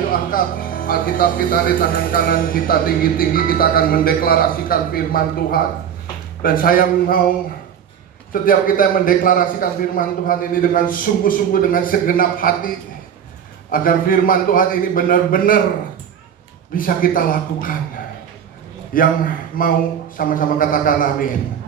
Ayo angkat Alkitab kita di tangan kanan kita tinggi-tinggi. Kita akan mendeklarasikan firman Tuhan. Dan saya mau setiap kita mendeklarasikan firman Tuhan ini dengan sungguh-sungguh, dengan segenap hati, agar firman Tuhan ini benar-benar bisa kita lakukan. Yang mau sama-sama katakan amin.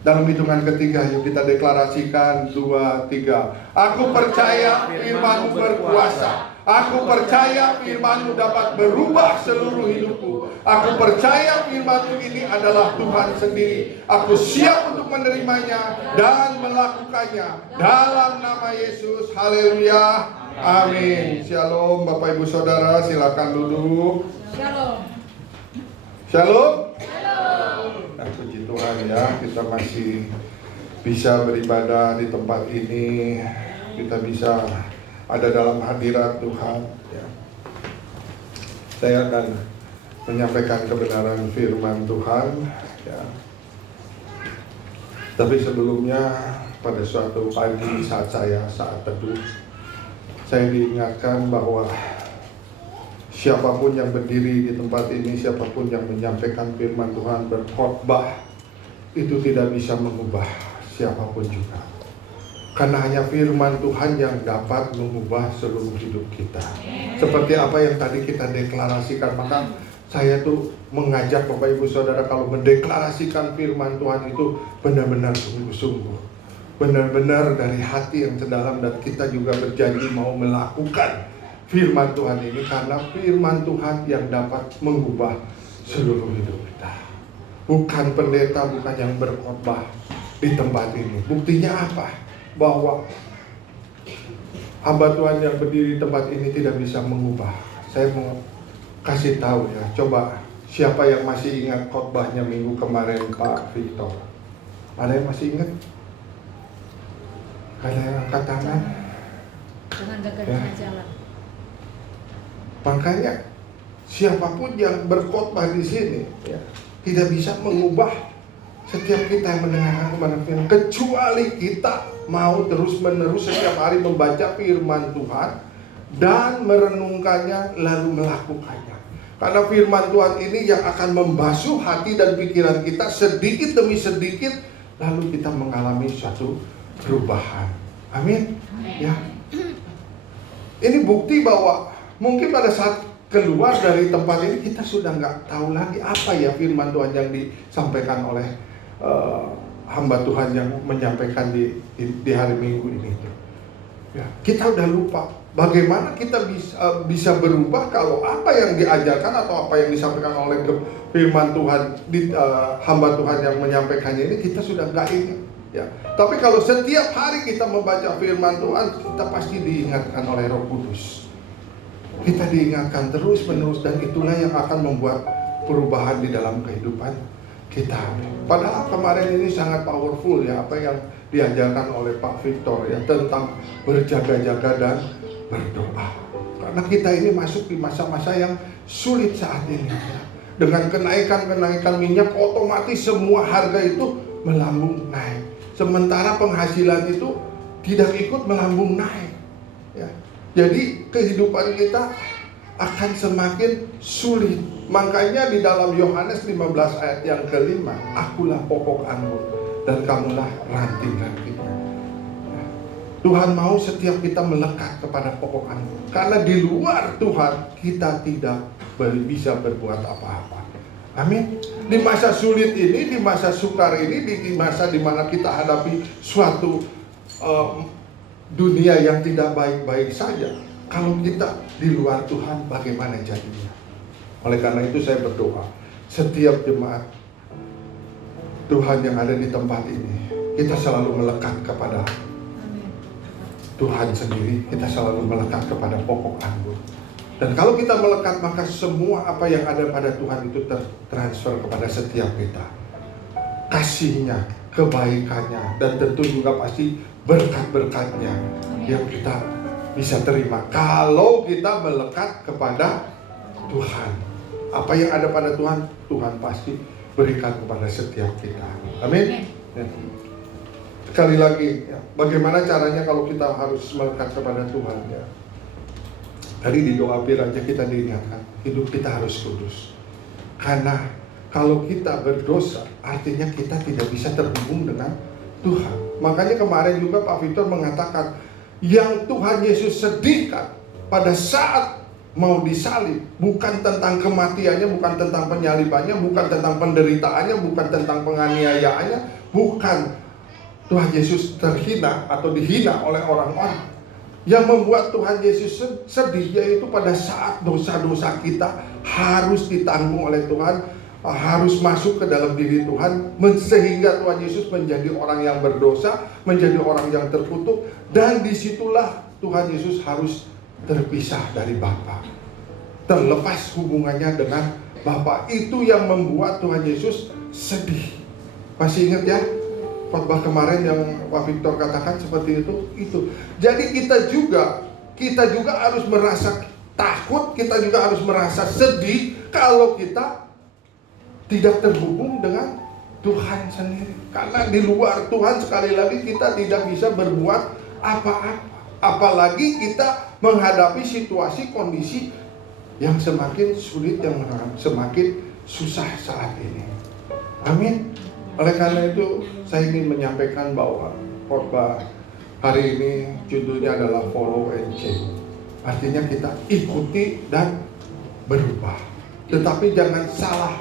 Dalam hitungan ketiga, yuk kita deklarasikan 2, 3. Aku percaya firman-Mu berkuasa. Aku percaya firman-Mu dapat berubah seluruh hidupku. Aku percaya firman-Mu ini adalah Tuhan sendiri. Aku siap untuk menerimanya dan melakukannya. Dalam nama Yesus, haleluya, amin. Shalom Bapak Ibu Saudara, silakan duduk. Shalom. Shalom. Nah, puji Tuhan ya, kita masih bisa beribadah di tempat ini. Kita bisa ada dalam hadirat Tuhan ya. Saya akan menyampaikan kebenaran firman Tuhan ya. Tapi sebelumnya, pada suatu pagi saat teduh, saya diingatkan bahwa siapapun yang berdiri di tempat ini, siapapun yang menyampaikan firman Tuhan, berkhotbah, itu tidak bisa mengubah siapapun juga. Karena hanya firman Tuhan yang dapat mengubah seluruh hidup kita. Seperti apa yang tadi kita deklarasikan, maka saya tuh mengajak Bapak Ibu Saudara kalau mendeklarasikan firman Tuhan itu benar-benar sungguh-sungguh. Benar-benar dari hati yang terdalam, dan kita juga berjanji mau melakukan firman Tuhan ini, karena firman Tuhan yang dapat mengubah seluruh hidup kita. Bukan pendeta, bukan yang berkhotbah di tempat ini. Buktinya apa? Bahwa hamba Tuhan yang berdiri di tempat ini tidak bisa mengubah. Saya mau kasih tahu ya, coba siapa yang masih ingat khotbahnya minggu kemarin Pak Victor? Ada yang masih ingat? Ada yang angkat tangan? Jangan gagal Ya. di jalan. Makanya siapapun yang berkhotbah di sini ya, tidak bisa mengubah setiap kita yang mendengarkan kepada firman, kecuali kita mau terus-menerus setiap hari membaca firman Tuhan dan merenungkannya lalu melakukannya. Karena firman Tuhan ini yang akan membasuh hati dan pikiran kita sedikit demi sedikit, lalu kita mengalami suatu perubahan. Amin. Ya. Ini bukti bahwa mungkin pada saat keluar dari tempat ini kita sudah nggak tahu lagi apa ya firman Tuhan yang disampaikan oleh hamba Tuhan yang menyampaikan di hari Minggu ini. Ya, kita udah lupa bagaimana kita bisa berubah kalau apa yang diajarkan atau apa yang disampaikan oleh firman Tuhan di hamba Tuhan yang menyampaikannya ini kita sudah nggak ingat. Ya, tapi kalau setiap hari kita membaca firman Tuhan, kita pasti diingatkan oleh Roh Kudus. Kita diingatkan terus-menerus, dan itulah yang akan membuat perubahan di dalam kehidupan kita. Padahal kemarin ini sangat powerful ya, apa yang diajarkan oleh Pak Victor ya, tentang berjaga-jaga dan berdoa. Karena kita ini masuk di masa-masa yang sulit saat ini ya. Dengan kenaikan minyak, otomatis semua harga itu melambung naik. Sementara penghasilan itu tidak ikut melambung naik ya. Jadi kehidupan kita akan semakin sulit. Makanya di dalam Yohanes 15 ayat yang kelima, akulah pokok anggur dan kamulah ranting-rantingnya. Tuhan mau setiap kita melekat kepada pokok anggur. Karena di luar Tuhan kita tidak bisa berbuat apa-apa. Amin. Di masa sulit ini, di masa sukar ini, di masa dimana kita hadapi suatu dunia yang tidak baik-baik saja, kalau kita di luar Tuhan, bagaimana jadinya? Oleh karena itu saya berdoa, setiap jemaat Tuhan yang ada di tempat ini, kita selalu melekat kepada Tuhan sendiri. Kita selalu melekat kepada pokok anggur. Dan kalau kita melekat, maka semua apa yang ada pada Tuhan itu tertransfer kepada setiap kita. Kasihnya, kebaikannya, dan tentu juga pasti berkat-berkatnya yang kita bisa terima kalau kita melekat kepada Tuhan. Apa yang ada pada Tuhan, Tuhan pasti berikan kepada setiap kita. Amin. Ya. Sekali lagi, ya, bagaimana caranya kalau kita harus melekat kepada Tuhan? Ya. Tadi di doa aja kita diingatkan, hidup kita harus kudus. Karena kalau kita berdosa, artinya kita tidak bisa terhubung dengan Tuhan. Makanya kemarin juga Pak Victor mengatakan, yang Tuhan Yesus sedihkan pada saat mau disalib, bukan tentang kematiannya, bukan tentang penyalibannya, bukan tentang penderitaannya, bukan tentang penganiayaannya, bukan Tuhan Yesus terhina atau dihina oleh orang-orang. Yang membuat Tuhan Yesus sedih yaitu pada saat dosa-dosa kita harus ditanggung oleh Tuhan, harus masuk ke dalam diri Tuhan, sehingga Tuhan Yesus menjadi orang yang berdosa, menjadi orang yang terkutuk, dan disitulah Tuhan Yesus harus terpisah dari Bapa, terlepas hubungannya dengan Bapa. Itu yang membuat Tuhan Yesus sedih. Masih ingat ya khotbah kemarin yang Pak Victor katakan seperti itu. Jadi kita juga harus merasa takut, kita juga harus merasa sedih kalau kita tidak terhubung dengan Tuhan sendiri. Karena di luar Tuhan sekali lagi kita tidak bisa berbuat apa-apa. Apalagi kita menghadapi situasi kondisi yang semakin sulit, yang semakin susah saat ini. Amin. Oleh karena itu saya ingin menyampaikan bahwa khotbah hari ini judulnya adalah follow and change. Artinya kita ikuti dan berubah. Tetapi jangan salah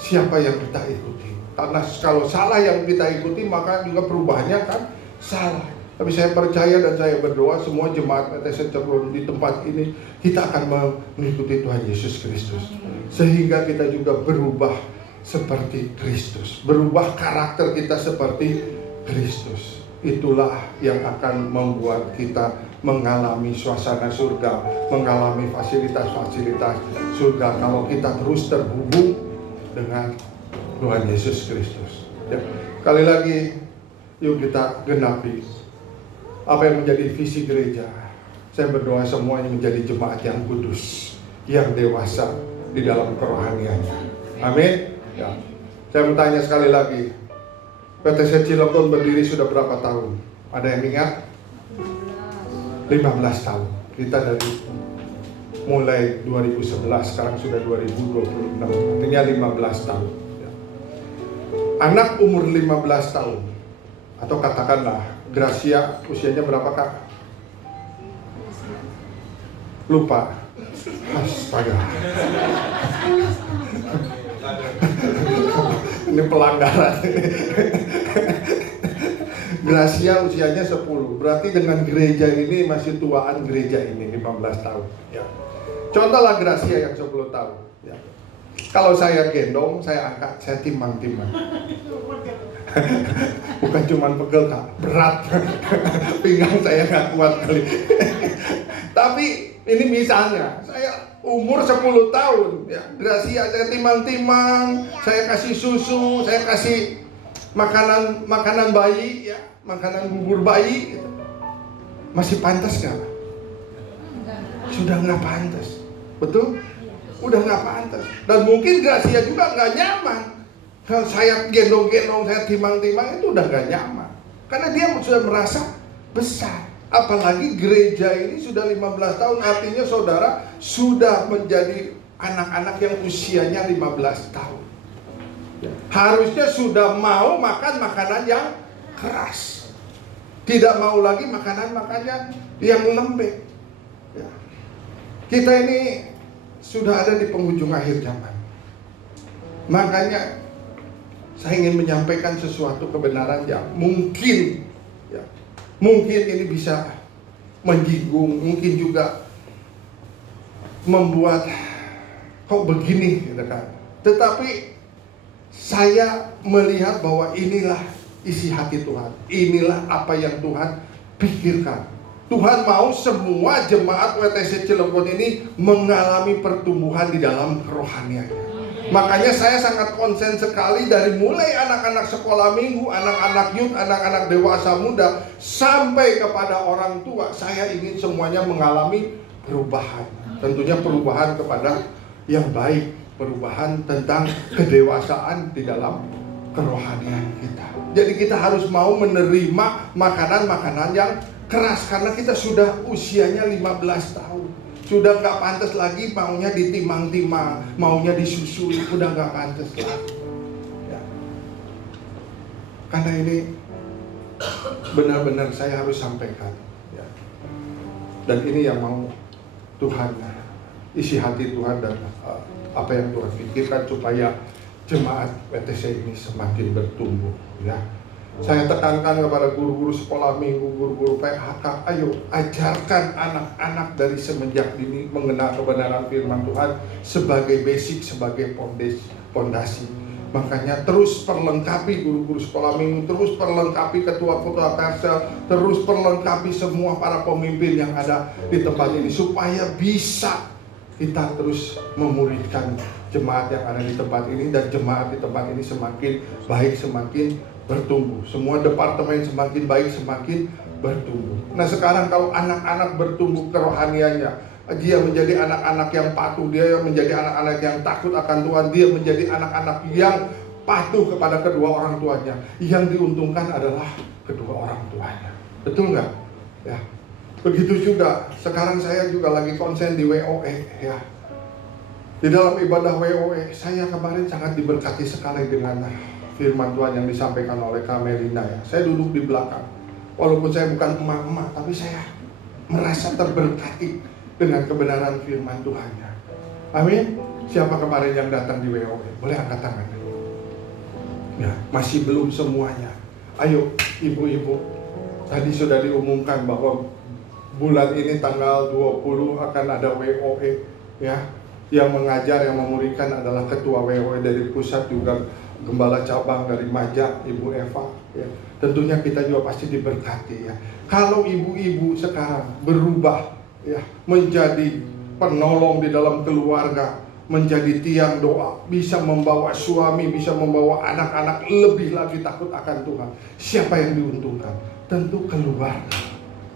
siapa yang kita ikuti. Karena kalau salah yang kita ikuti, maka juga perubahannya kan salah. Tapi saya percaya dan saya berdoa semua jemaat ETC Cirebon di tempat ini, kita akan mengikuti Tuhan Yesus Kristus. Sehingga kita juga berubah seperti Kristus. Berubah karakter kita seperti Kristus. Itulah yang akan membuat kita mengalami suasana surga, mengalami fasilitas-fasilitas surga kalau kita terus terhubung dengan Tuhan Yesus Kristus. Ya. Sekali lagi, yuk kita genapi apa yang menjadi visi gereja. Saya berdoa semuanya menjadi jemaat yang kudus, yang dewasa di dalam kerohaniannya. Amin. Ya. Saya bertanya sekali lagi, PTC Cilegon berdiri sudah berapa tahun? Ada yang ingat? 15 tahun. Kita dari mulai 2011, sekarang sudah 2026, artinya 15 tahun. Anak umur 15 tahun, atau katakanlah Gracia usianya berapa kak? Lupa. Astaga. Ini pelanggaran. Gracia usianya 10. Berarti dengan gereja ini masih tuaan gereja ini 15 tahun. Ya. Contohlah Gracia yang 10 tahun. Ya. Kalau saya gendong, saya angkat, saya timbang-timbang. Bukan cuma pegel kak, berat. Pinggang saya nggak kuat kali. Tapi ini misalnya, saya umur 10 tahun, ya, Gracia saya timang-timang, saya kasih susu, saya kasih makanan bayi, ya, makanan bubur bayi, gitu. Masih pantas nggak? Sudah nggak pantas, betul? Udah nggak pantas. Dan mungkin Gracia juga nggak nyaman. Kalau saya gendong-gendong, saya timang-timang, itu udah nggak nyaman. Karena dia sudah merasa besar. Apalagi gereja ini sudah 15 tahun, artinya saudara sudah menjadi anak-anak yang usianya 15 tahun. Harusnya sudah mau makan makanan yang keras. Tidak mau lagi makanan-makanan yang lembek. Kita ini sudah ada di penghujung akhir zaman. Makanya saya ingin menyampaikan sesuatu kebenaran yang mungkin ini bisa menyinggung, mungkin juga membuat kok begini gitu kan. Tetapi saya melihat bahwa inilah isi hati Tuhan. Inilah apa yang Tuhan pikirkan. Tuhan mau semua jemaat WTC Cilegon ini mengalami pertumbuhan di dalam kerohaniannya. Makanya saya sangat konsen sekali dari mulai anak-anak sekolah minggu, anak-anak youth, anak-anak dewasa muda, sampai kepada orang tua. Saya ingin semuanya mengalami perubahan. Tentunya perubahan kepada yang baik. Perubahan tentang kedewasaan di dalam kerohanian kita. Jadi kita harus mau menerima makanan-makanan yang keras. Karena kita sudah usianya 15 tahun. Sudah nggak pantas lagi maunya ditimang-timang, maunya disusui, udah nggak pantas lagi. Ya. Karena ini benar-benar saya harus sampaikan. Ya. Dan ini yang mau Tuhan, isi hati Tuhan dan apa yang Tuhan pikirkan supaya jemaat WTC ini semakin bertumbuh. Ya. Saya tekankan kepada guru-guru sekolah minggu, guru-guru PHK, ayo ajarkan anak-anak dari semenjak dini mengenal kebenaran firman Tuhan sebagai basic, sebagai fondasi. Makanya terus perlengkapi guru-guru sekolah minggu, terus perlengkapi ketua-ketua persel, terus perlengkapi semua para pemimpin yang ada di tempat ini supaya bisa kita terus memuridkan jemaat yang ada di tempat ini, dan jemaat di tempat ini semakin baik, semakin bertumbuh. Semua departemen semakin baik, semakin bertumbuh. Nah sekarang kalau anak-anak bertumbuh kerohaniannya, dia menjadi anak-anak yang patuh, dia menjadi anak-anak yang takut akan Tuhan, dia menjadi anak-anak yang patuh kepada kedua orang tuanya. Yang diuntungkan adalah kedua orang tuanya. Betul nggak? Ya. Begitu juga, sekarang saya juga lagi konsen di WOE ya. Di dalam ibadah WOE, saya kemarin sangat diberkati sekali dengan firman Tuhan yang disampaikan oleh Kak Melina ya. Saya duduk di belakang. Walaupun saya bukan emak-emak, tapi saya merasa terberkati dengan kebenaran firman Tuhan ya. Amin. Siapa kemarin yang datang di WOE? Boleh angkat tangan. Ya, masih belum semuanya. Ayo ibu-ibu, tadi sudah diumumkan bahwa bulan ini tanggal 20 akan ada WOE ya. Yang mengajar, yang memuridkan adalah ketua WOE dari pusat, juga gembala cabang dari Majak, Ibu Eva ya. Tentunya kita juga pasti diberkati ya. Kalau ibu-ibu sekarang berubah ya, menjadi penolong di dalam keluarga, menjadi tiang doa, bisa membawa suami, bisa membawa anak-anak lebih lagi takut akan Tuhan, siapa yang diuntungkan? Tentu keluarga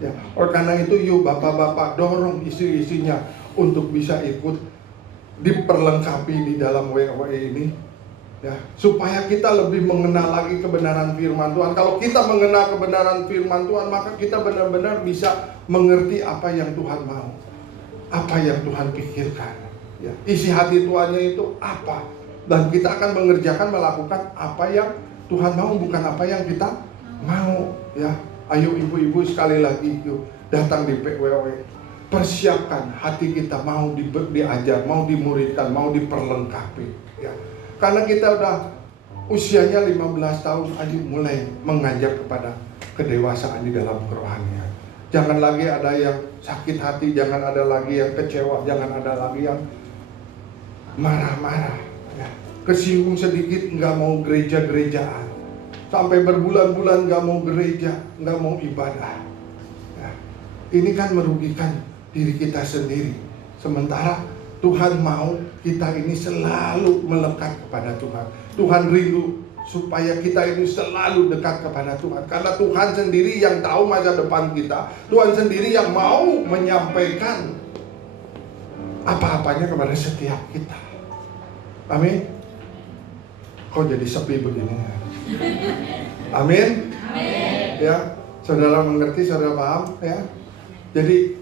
ya. Oleh karena itu yuk bapak-bapak dorong istri-istrinya untuk bisa ikut diperlengkapi di dalam WOE ini ya, supaya kita lebih mengenal lagi kebenaran firman Tuhan. Kalau kita mengenal kebenaran firman Tuhan, maka kita benar-benar bisa mengerti apa yang Tuhan mau, apa yang Tuhan pikirkan ya. Isi hati Tuhannya itu apa, dan kita akan mengerjakan, melakukan apa yang Tuhan mau, bukan apa yang kita mau ya. Ayo ibu-ibu sekali lagi yuk datang di WOE. Persiapkan hati kita, mau diajar, mau dimuridkan, mau diperlengkapi ya. Karena kita udah usianya 15 tahun, ayo mulai mengajak kepada kedewasaan di dalam kerohanian. Jangan lagi ada yang sakit hati, jangan ada lagi yang kecewa, jangan ada lagi yang marah-marah ya. Kesinggung sedikit nggak mau gereja-gerejaan, sampai berbulan-bulan nggak mau gereja, nggak mau ibadah ya. Ini kan merugikan diri kita sendiri. Sementara Tuhan mau kita ini selalu melekat kepada Tuhan. Tuhan rindu supaya kita ini selalu dekat kepada Tuhan. Karena Tuhan sendiri yang tahu masa depan kita. Tuhan sendiri yang mau menyampaikan apa-apanya kepada setiap kita. Amin. Kok jadi sepi begini? Amin. Amin. Ya, saudara mengerti, saudara paham ya. Jadi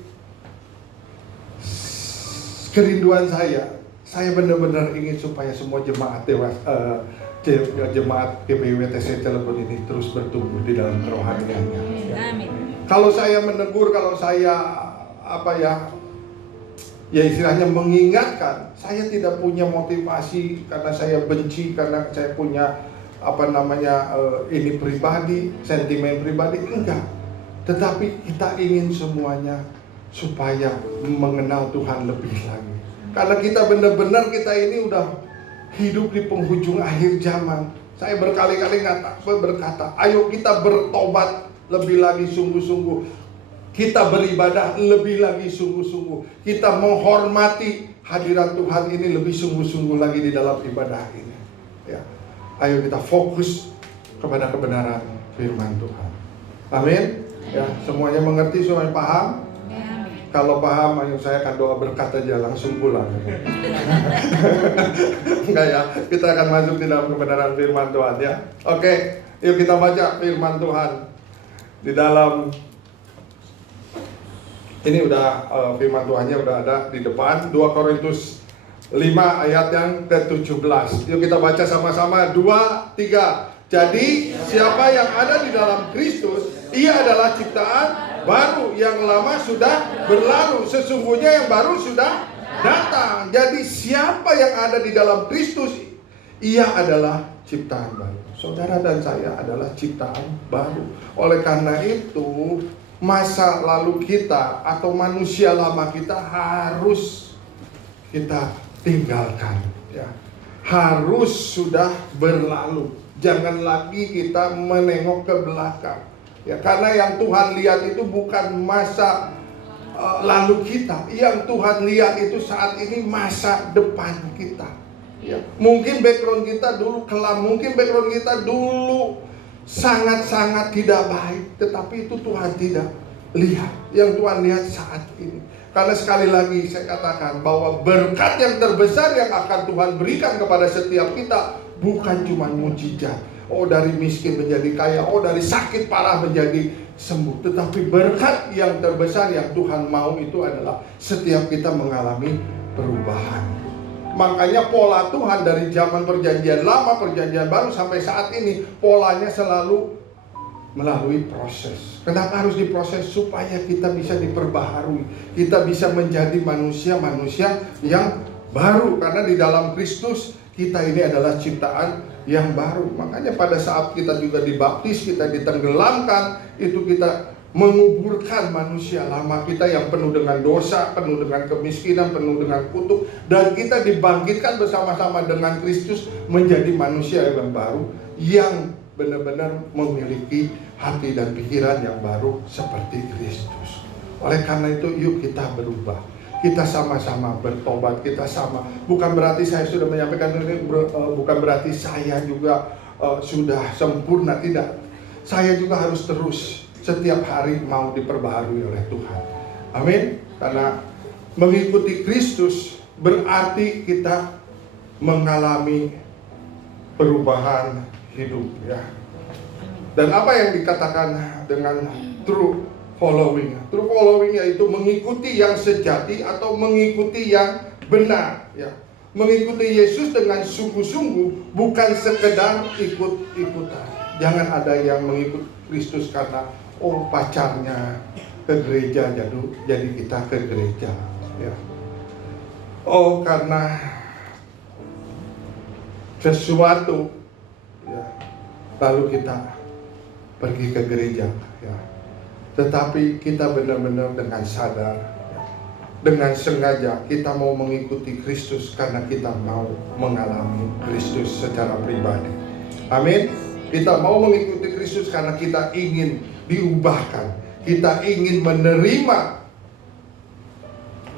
kerinduan saya benar-benar ingin supaya semua jemaat jemaat GBWTC Cilegon ini terus bertumbuh di dalam kerohaniannya. Ya. Kalau saya menegur, kalau saya ya istilahnya mengingatkan, saya tidak punya motivasi karena saya benci, karena saya punya ini pribadi, sentimen pribadi, enggak. Tetapi kita ingin semuanya supaya mengenal Tuhan lebih lagi. Karena kita benar-benar kita ini udah hidup di penghujung akhir zaman. Saya berkali-kali berkata, ayo kita bertobat lebih lagi sungguh-sungguh. Kita beribadah lebih lagi sungguh-sungguh. Kita menghormati hadirat Tuhan ini lebih sungguh-sungguh lagi di dalam ibadah ini. Ya. Ayo kita fokus kepada kebenaran firman Tuhan. Amin. Ya, semuanya mengerti, semuanya paham? Kalau paham, ayo saya akan doa berkat aja langsung pulang. Enggak ya, kita akan masuk di dalam kebenaran firman Tuhan ya. Oke, yuk kita baca firman Tuhan di dalam Ini udah firman Tuhannya udah ada di depan, 2 Korintus 5 ayat yang ke-17. Yuk kita baca sama-sama, 2, 3. Jadi siapa yang ada di dalam Kristus, ia adalah ciptaan baru, yang lama sudah berlalu, sesungguhnya yang baru sudah datang. Jadi siapa yang ada di dalam Kristus, ia adalah ciptaan baru. Saudara dan saya adalah ciptaan baru. Oleh karena itu, masa lalu kita atau manusia lama kita harus kita tinggalkan, ya. Harus sudah berlalu. Jangan lagi kita menengok ke belakang, ya. Karena yang Tuhan lihat itu bukan masa lalu kita. Yang Tuhan lihat itu saat ini masa depan kita, ya. Mungkin background kita dulu kelam, mungkin background kita dulu sangat-sangat tidak baik, tetapi itu Tuhan tidak lihat. Yang Tuhan lihat saat ini. Karena sekali lagi saya katakan bahwa berkat yang terbesar yang akan Tuhan berikan kepada setiap kita bukan cuma mujizat, oh dari miskin menjadi kaya, oh dari sakit parah menjadi sembuh, tetapi berkat yang terbesar yang Tuhan mau itu adalah setiap kita mengalami perubahan. Makanya pola Tuhan dari zaman perjanjian lama, perjanjian baru sampai saat ini, polanya selalu melalui proses. Kenapa harus diproses? Supaya kita bisa diperbaharui, kita bisa menjadi manusia-manusia yang baru. Karena di dalam Kristus kita ini adalah ciptaan yang baru. Makanya pada saat kita juga dibaptis, kita ditenggelamkan, itu kita menguburkan manusia lama kita yang penuh dengan dosa, penuh dengan kemiskinan, penuh dengan kutuk, dan kita dibangkitkan bersama-sama dengan Kristus menjadi manusia yang baru, yang benar-benar memiliki hati dan pikiran yang baru seperti Kristus. Oleh karena itu, yuk kita berubah. Kita sama-sama bertobat, kita sama. Bukan berarti saya sudah menyampaikan ini, bukan berarti saya juga sudah sempurna, tidak. Saya juga harus terus setiap hari mau diperbaharui oleh Tuhan. Amin. Karena mengikuti Kristus berarti kita mengalami perubahan hidup, ya. Dan apa yang dikatakan dengan true following? True following yaitu mengikuti yang sejati atau mengikuti yang benar, ya. Mengikuti Yesus dengan sungguh-sungguh, bukan sekedar ikut-ikutan. Jangan ada yang mengikut Kristus karena pacarnya ke gereja, jadi kita ke gereja, ya. Karena sesuatu, ya, lalu kita pergi ke gereja, ya. Tetapi kita benar-benar dengan sadar, ya, dengan sengaja kita mau mengikuti Kristus karena kita mau mengalami Kristus secara pribadi. Amin. Kita mau mengikuti Kristus karena kita ingin diubahkan, kita ingin menerima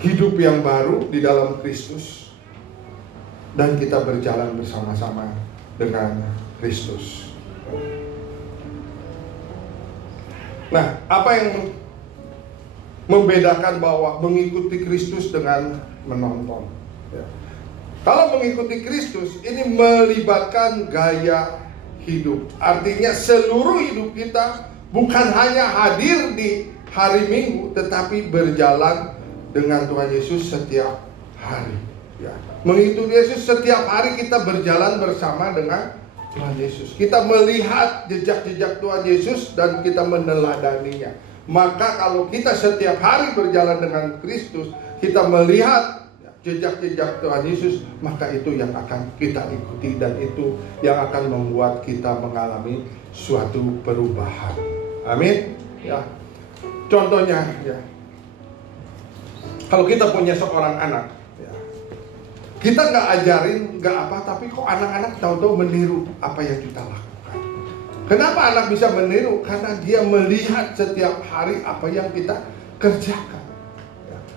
hidup yang baru di dalam Kristus, dan kita berjalan bersama-sama dengan Kristus. Nah, apa yang membedakan bahwa mengikuti Kristus dengan menonton, ya. Kalau mengikuti Kristus ini melibatkan gaya hidup. Artinya seluruh hidup kita bukan hanya hadir di hari Minggu, tetapi berjalan dengan Tuhan Yesus setiap hari, ya. Mengikuti Yesus setiap hari kita berjalan bersama dengan Tuhan Yesus. Kita melihat jejak-jejak Tuhan Yesus dan kita meneladaninya. Maka kalau kita setiap hari berjalan dengan Kristus, kita melihat jejak-jejak Tuhan Yesus, maka itu yang akan kita ikuti dan itu yang akan membuat kita mengalami suatu perubahan. Amin. Ya. Contohnya, ya. Kalau kita punya seorang anak, ya, kita nggak ajarin, nggak apa, tapi kok anak-anak tahu-tahu meniru apa yang kita lakukan. Kenapa anak bisa meniru? Karena dia melihat setiap hari apa yang kita kerjakan.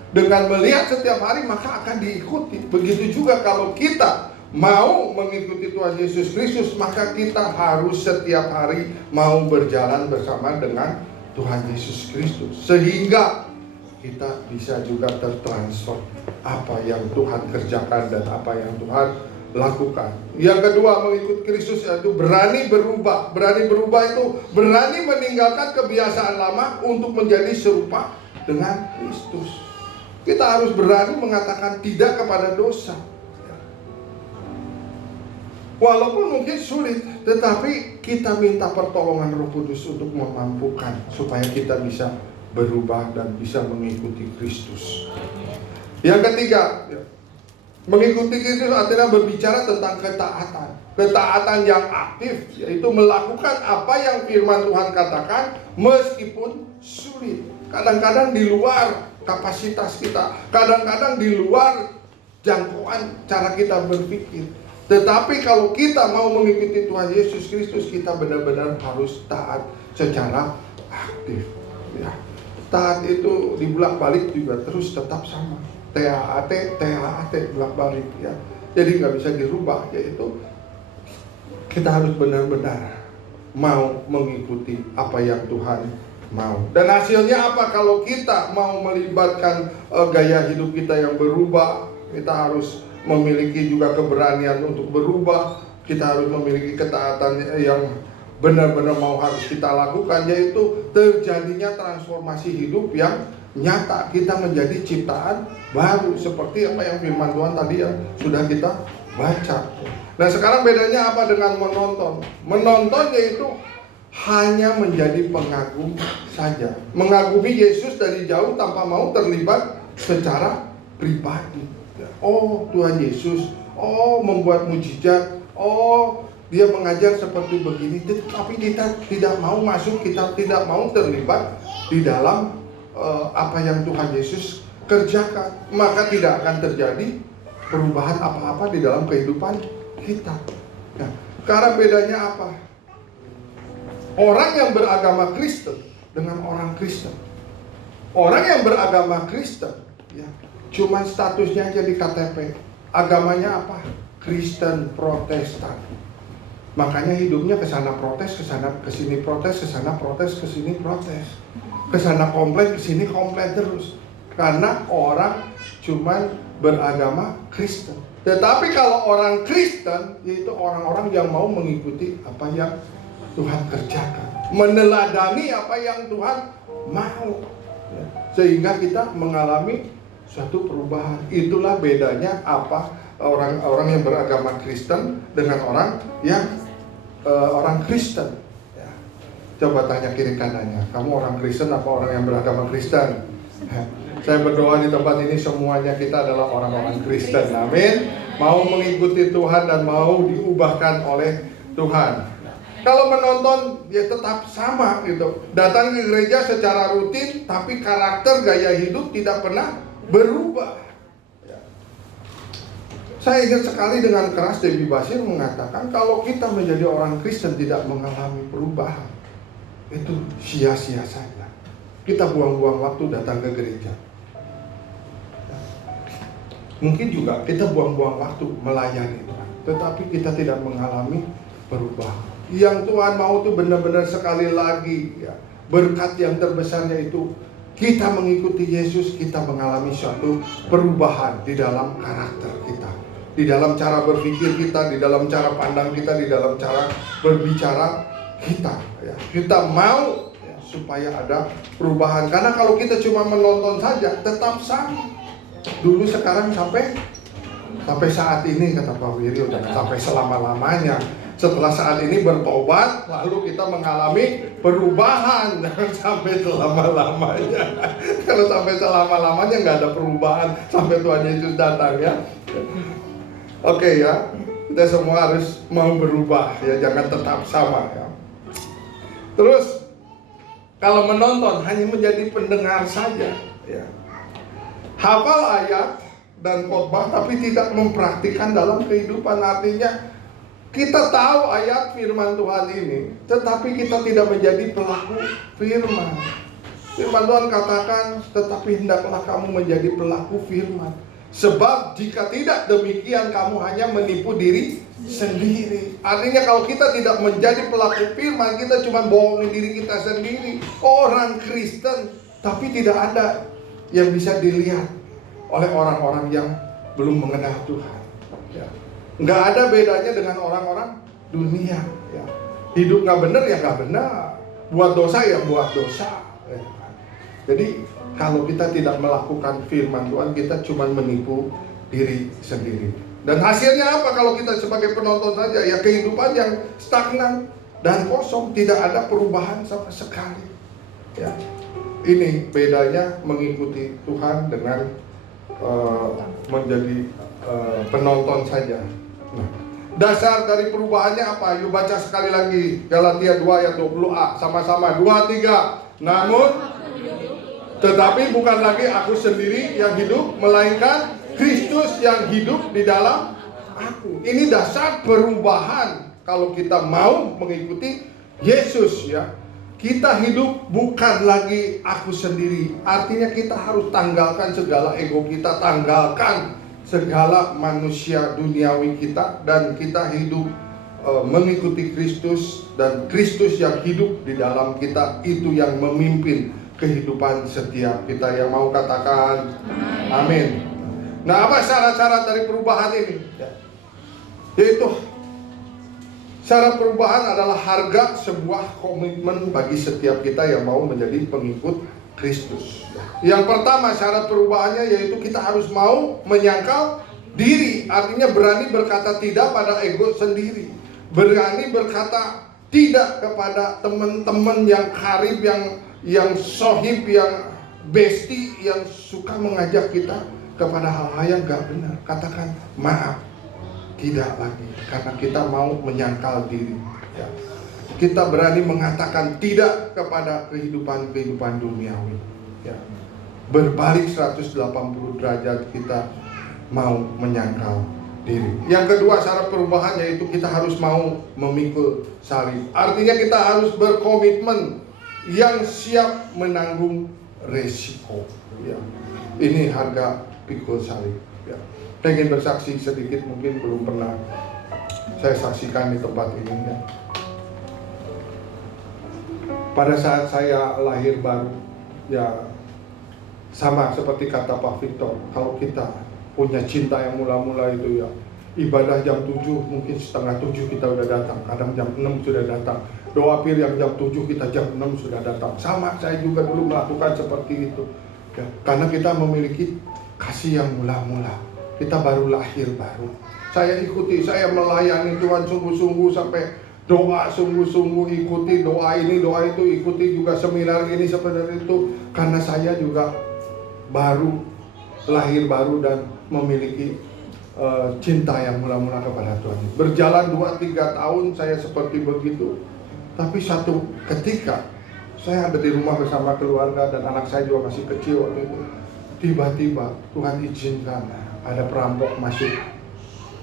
Dengan melihat setiap hari maka akan diikuti. Begitu juga kalau kita mau mengikuti Tuhan Yesus Kristus, maka kita harus setiap hari mau berjalan bersama dengan Tuhan Yesus Kristus, sehingga kita bisa juga tertransfer apa yang Tuhan kerjakan dan apa yang Tuhan lakukan. Yang kedua, mengikut Kristus itu berani berubah. Berani berubah itu berani meninggalkan kebiasaan lama untuk menjadi serupa dengan Kristus. Kita harus berani mengatakan tidak kepada dosa. Walaupun mungkin sulit, tetapi kita minta pertolongan Roh Kudus untuk memampukan supaya kita bisa berubah dan bisa mengikuti Kristus. Yang ketiga, mengikuti Kristus artinya berbicara tentang ketaatan. Ketaatan yang aktif, yaitu melakukan apa yang firman Tuhan katakan meskipun sulit. Kadang-kadang di luar kapasitas kita, kadang-kadang di luar jangkauan cara kita berpikir. Tetapi kalau kita mau mengikuti Tuhan Yesus Kristus, kita benar-benar harus taat secara aktif. Ya. Taat itu dibulak-balik juga terus tetap sama. TAAT bolak-balik ya. Jadi nggak bisa dirubah, yaitu kita harus benar-benar mau mengikuti apa yang Tuhan mau. Dan hasilnya apa kalau kita mau melibatkan gaya hidup kita yang berubah? Kita harus memiliki juga keberanian untuk berubah. Kita harus memiliki ketaatan yang benar-benar mau harus kita lakukan, yaitu terjadinya transformasi hidup yang nyata. Kita menjadi ciptaan baru seperti apa yang firman Tuhan tadi yang sudah kita baca. Nah, sekarang bedanya apa dengan menonton? Menonton yaitu hanya menjadi pengagum saja, mengagumi Yesus dari jauh tanpa mau terlibat secara pribadi. Oh, Tuhan Yesus, oh membuat mujizat, oh dia mengajar seperti begini, tapi kita tidak mau masuk, kita tidak mau terlibat di dalam apa yang Tuhan Yesus kerjakan, maka tidak akan terjadi perubahan apa-apa di dalam kehidupan kita. Nah, karena bedanya apa? Orang yang beragama Kristen dengan orang Kristen. Orang yang beragama Kristen, ya, cuma statusnya aja di KTP. Agamanya apa? Kristen Protestan. Makanya hidupnya ke sana protes, ke sana ke sini protes, ke sana protes, ke sini protes. Ke sana komplain, ke sini komplain terus. Karena orang cuman beragama Kristen. Tetapi kalau orang Kristen, yaitu orang-orang yang mau mengikuti apa yang Tuhan kerjakan, meneladani apa yang Tuhan mau, ya, sehingga kita mengalami suatu perubahan. Itulah bedanya apa orang-orang yang beragama Kristen dengan orang yang orang Kristen. Ya. Coba tanya kiri kanannya, kamu orang Kristen apa orang yang beragama Kristen? Ya. Saya berdoa di tempat ini semuanya kita adalah orang-orang Kristen. Amin. Mau mengikuti Tuhan dan mau diubahkan oleh Tuhan. Kalau menonton ya tetap sama gitu. Datang ke gereja secara rutin, tapi karakter gaya hidup tidak pernah berubah. Ya. Saya ingat sekali dengan keras Debbie Basir mengatakan kalau kita menjadi orang Kristen tidak mengalami perubahan, itu sia-sia saja. Kita buang-buang waktu datang ke gereja. Ya. Mungkin juga kita buang-buang waktu melayani Tuhan, tetapi kita tidak mengalami perubahan. Yang Tuhan mau itu benar-benar sekali lagi ya, berkat yang terbesarnya itu kita mengikuti Yesus, kita mengalami suatu perubahan di dalam karakter kita, di dalam cara berpikir kita, di dalam cara pandang kita, di dalam cara berbicara kita ya. Kita mau ya, supaya ada perubahan. Karena kalau kita cuma menonton saja tetap sama. Dulu, sekarang, sampai saat ini, kata Pak Wiri, udah sampai selama-lamanya. Setelah saat ini bertobat, lalu kita mengalami perubahan. Jangan sampai selama-lamanya. Kalau sampai selama-lamanya nggak ada perubahan sampai Tuhan Yesus datang ya. Oke ya, kita semua harus mau berubah ya, jangan tetap sama ya. Terus kalau menonton hanya menjadi pendengar saja ya. Hafal ayat dan khotbah tapi tidak mempraktikkan dalam kehidupan, artinya kita tahu ayat firman Tuhan ini, tetapi kita tidak menjadi pelaku firman. Firman Tuhan katakan, tetapi hendaklah kamu menjadi pelaku firman. Sebab jika tidak demikian, kamu hanya menipu diri sendiri. Artinya kalau kita tidak menjadi pelaku firman, kita cuma bohongin diri kita sendiri. Orang Kristen, tapi tidak ada yang bisa dilihat oleh orang-orang yang belum mengenal Tuhan ya. Nggak ada bedanya dengan orang-orang dunia ya. Hidup nggak benar ya nggak benar, buat dosa ya buat dosa ya. Jadi kalau kita tidak melakukan firman Tuhan, kita cuma menipu diri sendiri. Dan hasilnya apa kalau kita sebagai penonton saja? Ya kehidupan yang stagnan dan kosong, tidak ada perubahan sama sekali. Ya, ini bedanya mengikuti Tuhan dengan menjadi penonton saja. Nah, dasar dari perubahannya apa? Yuk baca sekali lagi Galatia 2 ayat 20a, sama-sama 2, 3. Namun tetapi bukan lagi aku sendiri yang hidup, melainkan Kristus yang hidup di dalam aku. Ini dasar perubahan kalau kita mau mengikuti Yesus, ya. Kita hidup bukan lagi aku sendiri. Artinya kita harus tanggalkan segala ego kita, tanggalkan segala manusia duniawi kita, dan kita hidup mengikuti Kristus, dan Kristus yang hidup di dalam kita itu yang memimpin kehidupan setiap kita. Yang mau katakan amin. Nah, apa syarat-syarat dari perubahan ini? Yaitu syarat perubahan adalah harga sebuah komitmen bagi setiap kita yang mau menjadi pengikut Kristus. Yang pertama syarat perubahannya yaitu kita harus mau menyangkal diri. Artinya berani berkata tidak pada ego sendiri, berani berkata tidak kepada teman-teman yang karib, yang sohib, yang besti, yang suka mengajak kita kepada hal-hal yang gak benar. Katakan maaf, tidak lagi, karena kita mau menyangkal diri, ya. Kita berani mengatakan tidak kepada kehidupan duniawi, ya. Berbalik 180 derajat, kita mau menyangkal diri. Yang kedua syarat perubahan yaitu kita harus mau memikul salib. Artinya kita harus berkomitmen yang siap menanggung resiko, ya. Ini harga pikul salib, ya. Saya ingin bersaksi sedikit, mungkin belum pernah saya saksikan di tempat ini, ya. Pada saat saya lahir baru, ya sama seperti kata Pak Victor, kalau kita punya cinta yang mula-mula itu, ya ibadah jam 7, mungkin setengah 7 kita udah datang, kadang jam 6 sudah datang. Doa pir yang jam 7 kita jam 6 sudah datang. Sama, saya juga dulu melakukan seperti itu, ya. Karena kita memiliki kasih yang mula-mula, kita baru lahir baru. Saya ikuti, saya melayani Tuhan sungguh-sungguh, sampai doa sungguh-sungguh, ikuti doa ini, doa itu, ikuti juga seminar ini seperti itu. Karena saya juga baru lahir baru dan memiliki cinta yang mula-mula kepada Tuhan. Berjalan 2-3 tahun saya seperti begitu. Tapi satu ketika saya ada di rumah bersama keluarga dan anak saya juga masih kecil waktu itu. Tiba-tiba Tuhan izinkan ada perampok masuk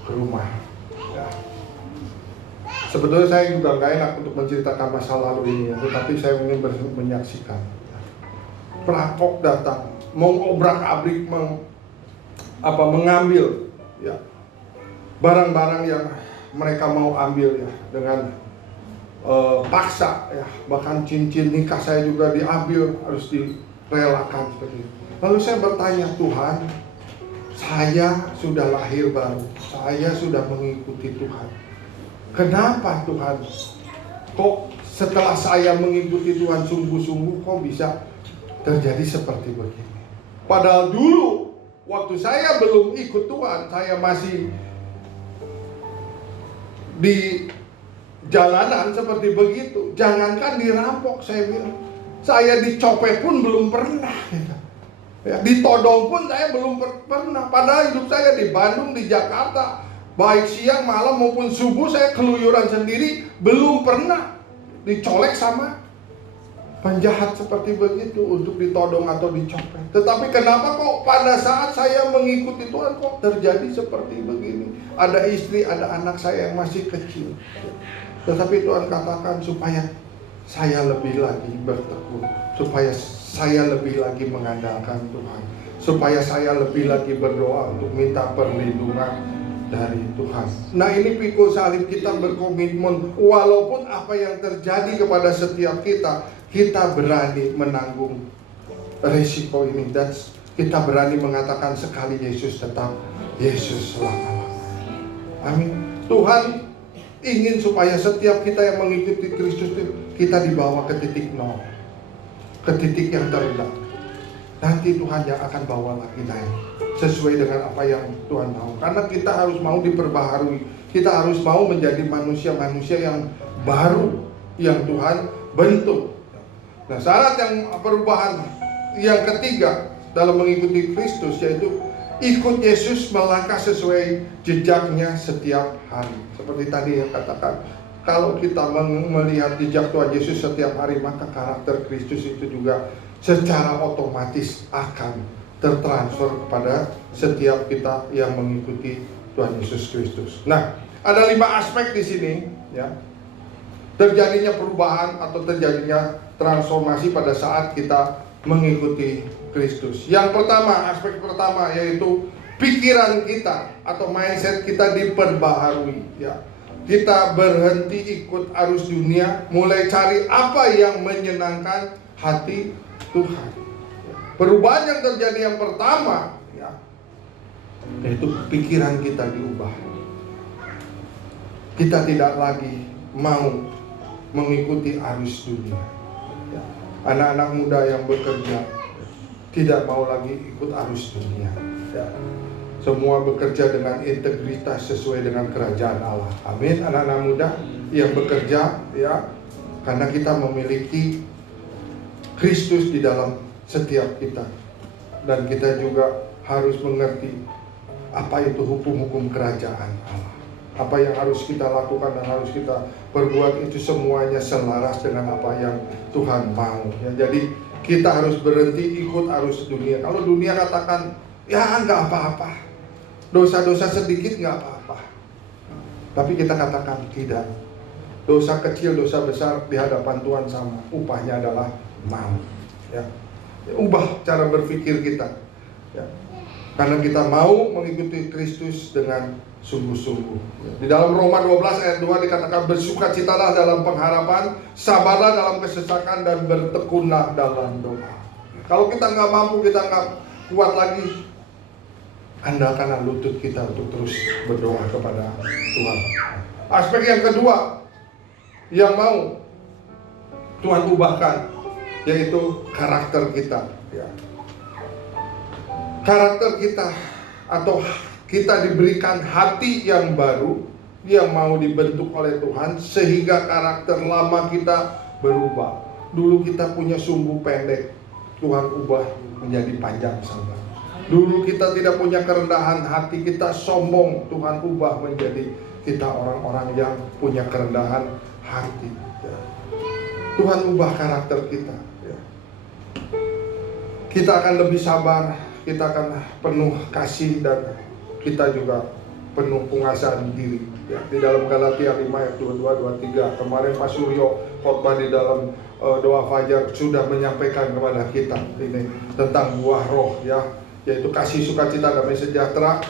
ke rumah, ya. Sebetulnya saya juga gak enak untuk menceritakan masa lalu ini, ya, tetapi saya ingin menyaksikan. Perampok datang, mau obrak-abrik, mengambil, ya, barang-barang yang mereka mau ambil, ya, dengan paksa, ya. Bahkan cincin nikah saya juga diambil, harus direlakan seperti itu. Lalu saya bertanya, Tuhan, saya sudah lahir baru, saya sudah mengikuti Tuhan. Kenapa Tuhan, kok setelah saya mengikuti Tuhan sungguh-sungguh, kok bisa terjadi seperti begini? Padahal dulu waktu saya belum ikut Tuhan, saya masih di jalanan seperti begitu. Jangankan dirampok, saya bilang, saya dicopet pun belum pernah, ya, ditodong pun saya belum pernah. Padahal hidup saya di Bandung, di Jakarta, baik siang, malam maupun subuh saya keluyuran sendiri, belum pernah dicolek sama penjahat seperti begitu untuk ditodong atau dicopet. Tetapi kenapa kok pada saat saya mengikuti Tuhan kok terjadi seperti begini? Ada istri, ada anak saya yang masih kecil. Tetapi Tuhan katakan supaya saya lebih lagi bertekun, supaya saya lebih lagi mengandalkan Tuhan, supaya saya lebih lagi berdoa untuk minta perlindungan dari Tuhan. Nah, ini pikul salib, kita berkomitmen walaupun apa yang terjadi kepada setiap kita, kita berani menanggung risiko ini, dan kita berani mengatakan sekali Yesus tetap Yesus selama-lamanya. Amin. Tuhan ingin supaya setiap kita yang mengikuti Kristus itu, kita dibawa ke titik nol, ke titik yang terendah. nanti Tuhan yang akan bawa lagi naik sesuai dengan apa yang Tuhan mau. Karena kita harus mau diperbaharui, kita harus mau menjadi manusia-manusia yang baru yang Tuhan bentuk. Nah, syarat yang perubahan yang ketiga dalam mengikuti Kristus yaitu ikut Yesus melangkah sesuai jejaknya setiap hari. Seperti tadi yang katakan, kalau kita melihat jejak Tuhan Yesus setiap hari, maka karakter Kristus itu juga secara otomatis akan tertransfer kepada setiap kita yang mengikuti Tuhan Yesus Kristus. Nah, ada 5 aspek di sini, ya. Terjadinya perubahan atau terjadinya transformasi pada saat kita mengikuti Kristus. Yang pertama, aspek pertama yaitu pikiran kita atau mindset kita diperbaharui, ya. Kita berhenti ikut arus dunia, mulai cari apa yang menyenangkan hati Tuhan. Perubahan yang terjadi yang pertama, ya, yaitu pikiran kita diubah. Kita tidak lagi mau mengikuti arus dunia. Ya. Anak-anak muda yang bekerja tidak mau lagi ikut arus dunia. Ya. Semua bekerja dengan integritas sesuai dengan kerajaan Allah. Amin. Anak-anak muda yang bekerja, ya, karena kita memiliki Kristus di dalam setiap kita, dan kita juga harus mengerti apa itu hukum-hukum kerajaan Allah. Apa yang harus kita lakukan dan harus kita perbuat itu semuanya selaras dengan apa yang Tuhan mau. Ya, jadi kita harus berhenti ikut arus dunia. Kalau dunia katakan, ya nggak apa-apa, dosa-dosa sedikit nggak apa-apa. Tapi kita katakan tidak. Dosa kecil, dosa besar di hadapan Tuhan sama. Upahnya adalah maut. Ya. Ubah cara berpikir kita. Ya. Karena kita mau mengikuti Kristus dengan sungguh-sungguh. Di dalam Roma 12 ayat 2 dikatakan, bersukacitalah dalam pengharapan, sabarlah dalam kesesakan, dan bertekunlah dalam doa. Kalau kita nggak mampu, kita nggak kuat lagi, andalkanlah lutut kita untuk terus berdoa kepada Tuhan. Aspek yang kedua yang mau Tuhan ubahkan yaitu karakter kita. Ya. Karakter kita, atau kita diberikan hati yang baru yang mau dibentuk oleh Tuhan sehingga karakter lama kita berubah. Dulu kita punya sumbu pendek, Tuhan ubah menjadi panjang sabar. Dulu kita tidak punya kerendahan hati, kita sombong, Tuhan ubah menjadi kita orang-orang yang punya kerendahan hati. Ya. Tuhan ubah karakter kita. Ya. Kita akan lebih sabar, kita akan penuh kasih, dan kita juga penuh penguasaan diri. Ya, di dalam Galatia 5 ayat 22-23 kemarin Pak Suryo khotbah di dalam doa fajar sudah menyampaikan kepada kita ini tentang buah roh, ya, yaitu kasih, sukacita, damai sejahtera,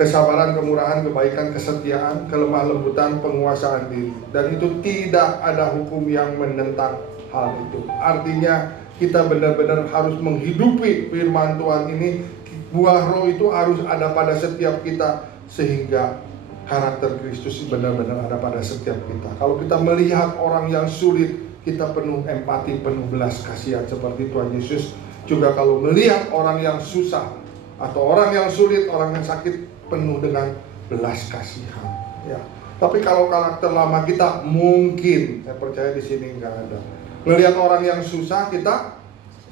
kesabaran, kemurahan, kebaikan, kesetiaan, kelemah lembutan, penguasaan diri. Dan itu tidak ada hukum yang menentang hal itu. Artinya kita benar-benar harus menghidupi firman Tuhan ini. Buah roh itu harus ada pada setiap kita sehingga karakter Kristus benar-benar ada pada setiap kita. Kalau kita melihat orang yang sulit, kita penuh empati, penuh belas kasihan seperti Tuhan Yesus. Juga kalau melihat orang yang susah atau orang yang sulit, orang yang sakit, penuh dengan belas kasihan. Ya. Tapi kalau karakter lama kita mungkin, saya percaya di sini nggak ada. Melihat orang yang susah kita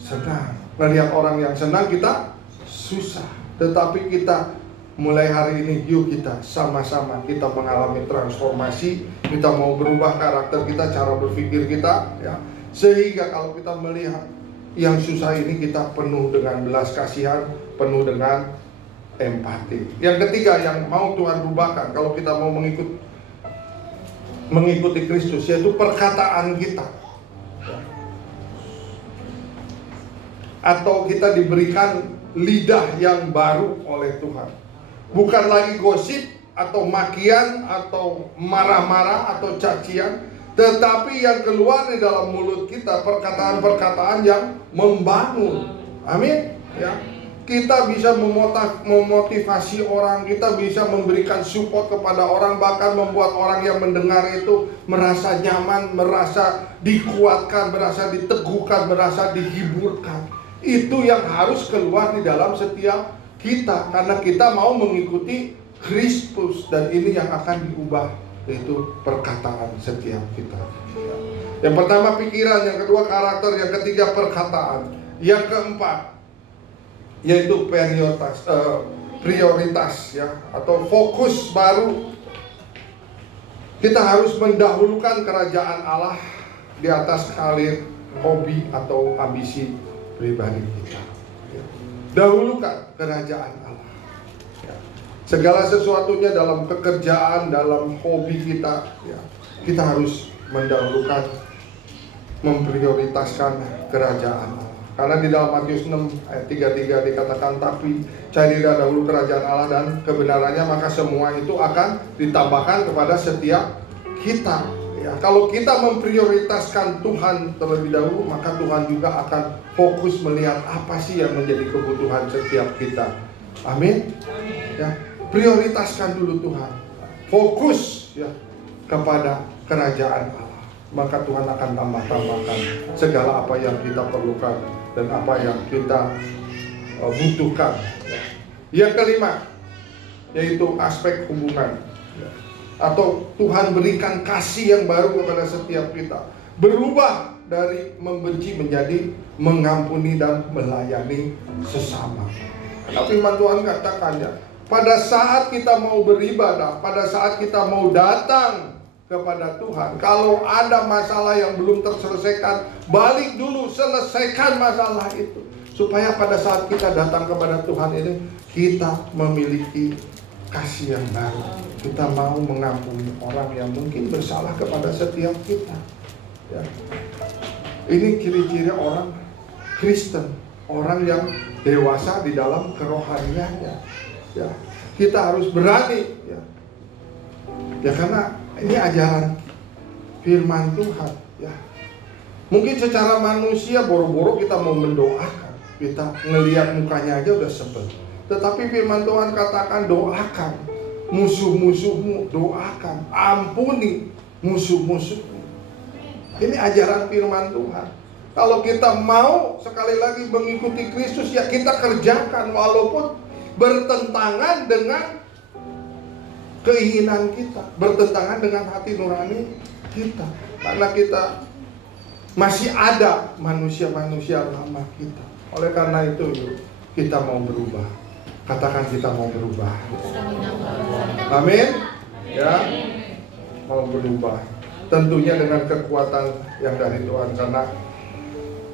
senang, melihat orang yang senang kita susah. Tetapi kita mulai hari ini, yuk kita sama-sama kita mengalami transformasi, kita mau berubah karakter kita, cara berpikir kita, ya. Sehingga kalau kita melihat yang susah ini, kita penuh dengan belas kasihan, penuh dengan empati. Yang ketiga yang mau Tuhan ubahkan kalau kita mau mengikuti Kristus, yaitu perkataan kita. Atau kita diberikan lidah yang baru oleh Tuhan. Bukan lagi gosip atau makian atau marah-marah atau cacian, tetapi yang keluar di dalam mulut kita perkataan-perkataan yang membangun. Amin. Ya. Kita bisa memotivasi orang, kita bisa memberikan support kepada orang, bahkan membuat orang yang mendengar itu merasa nyaman, merasa dikuatkan, merasa diteguhkan, merasa dihiburkan. Itu yang harus keluar di dalam setiap kita, karena kita mau mengikuti Kristus, dan ini yang akan diubah, yaitu perkataan setiap kita. Yang pertama pikiran, yang kedua karakter, yang ketiga perkataan, yang keempat yaitu prioritas ya, atau fokus baru. Kita harus mendahulukan kerajaan Allah di atas karir, hobi, atau ambisi pribadi kita. Dahulukan kerajaan Allah. Segala sesuatunya dalam pekerjaan, dalam hobi kita, kita harus mendahulukan, memprioritaskan kerajaan Allah. Karena di dalam Matius 6 ayat 33 dikatakan, tapi carilah dahulu kerajaan Allah dan kebenarannya, maka semua itu akan ditambahkan kepada setiap kita. Ya, kalau kita memprioritaskan Tuhan terlebih dahulu, maka Tuhan juga akan fokus melihat apa sih yang menjadi kebutuhan setiap kita. Amin. Ya, prioritaskan dulu Tuhan. Fokus ya kepada kerajaan Allah. Maka Tuhan akan tambahkan segala apa yang kita perlukan dan apa yang kita butuhkan. Yang kelima yaitu aspek hubungan, atau Tuhan berikan kasih yang baru kepada setiap kita. Berubah dari membenci menjadi mengampuni dan melayani sesama. Karena firman Tuhan katakan ya, pada saat kita mau beribadah, pada saat kita mau datang kepada Tuhan, kalau ada masalah yang belum terselesaikan, balik dulu, selesaikan masalah itu, supaya pada saat kita datang kepada Tuhan ini, kita memiliki kasih yang baru. Kita mau mengampuni orang yang mungkin bersalah kepada setiap kita ya. Ini ciri-ciri orang Kristen, orang yang dewasa di dalam kerohaniannya ya. Kita harus berani ya, karena ini ajaran firman Tuhan ya. Mungkin secara manusia boro-boro kita mau mendoakan, kita ngelihat mukanya aja udah sebel. Tetapi firman Tuhan katakan, doakan musuh-musuhmu, doakan, ampuni musuh-musuhmu. Ini ajaran firman Tuhan. Kalau kita mau sekali lagi mengikuti Kristus, ya kita kerjakan walaupun bertentangan dengan keinginan kita, bertentangan dengan hati nurani kita. Karena kita masih ada manusia-manusia lama kita. Oleh karena itu yuk, kita mau berubah. Katakan kita mau berubah. Amin. Ya, mau berubah. Tentunya dengan kekuatan yang dari Tuhan. Karena